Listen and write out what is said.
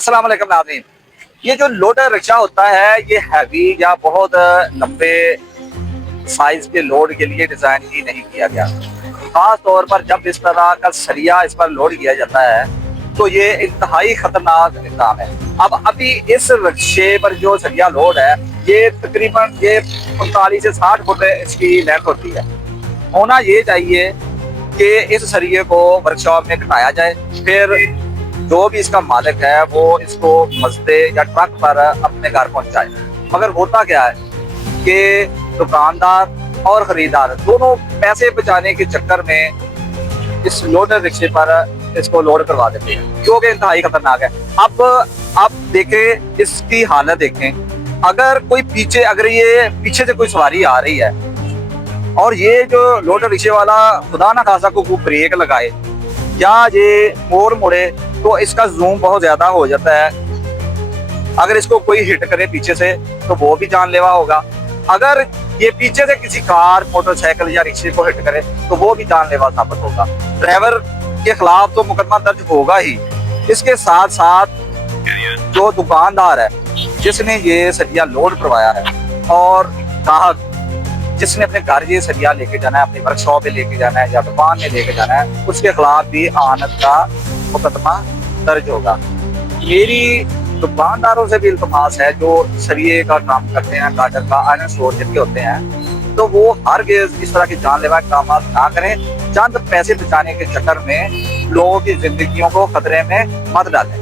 अस्सलाम वालेकुम नाज़रीन। ये जो लोडर रिक्शा होता है ये हैवी या बहुत लंबे साइज के लोड के लिए डिजाइन ही नहीं किया गया। खास तौर पर जब इस तरह का सरिया इस पर लोड किया जाता है तो ये इंतहाई खतरनाक निज़ाम है। अब अभी इस रिक्शे पर जो सरिया लोड है ये तकरीबन 45 से 60 फुट इसकी लेंथ होती है। होना ये चाहिए कि इस सरिये को वर्कशॉप में कटाया जाए, फिर जो भी इसका मालिक है वो इसको मजदे या ट्रक पर अपने घर पहुंचाए। मगर होता क्या है कि दुकानदार और खरीदार दोनों पैसे बचाने के चक्कर में इस लोडर रिक्शे पर इसको लोड करवा देते हैं, जो कि इंतहाई खतरनाक है। अब आप देखें इसकी हालत देखें, अगर ये पीछे से कोई सवारी आ रही है और ये जो लोडर रिक्शे वाला खुदा ना खासा को ब्रेक लगाए या ये मोड़े तो इसका जूम बहुत ज्यादा हो जाता है। अगर इसको कोई हिट करे पीछे से तो वो भी जानलेवा होगा। अगर ये पीछे से किसी कार, मोटरसाइकिल या रिक्शे को हिट करे तो वो भी जानलेवा साबित होगा। ड्राइवर के खिलाफ तो मुकदमा दर्ज होगा ही। इसके साथ साथ जो दुकानदार है जिसने ये सरिया लोड करवाया है और ग्राहक जिसने अपने घर ये सरिया लेके जाना है, अपनी वर्कशॉप पे लेके जाना है या दुकान में लेके जाना है, उसके खिलाफ भी आनत का मुकदमा दर्ज होगा। मेरी दुकानदारों से भी इल्तमास है जो सरिये का काम करते हैं, काटर का आयरन स्टोर जिनके होते हैं, तो वो हरगिज़ इस तरह के जानलेवा काम ना करें। चंद पैसे बचाने के चक्कर में लोगों की जिंदगियों को खतरे में मत डालें।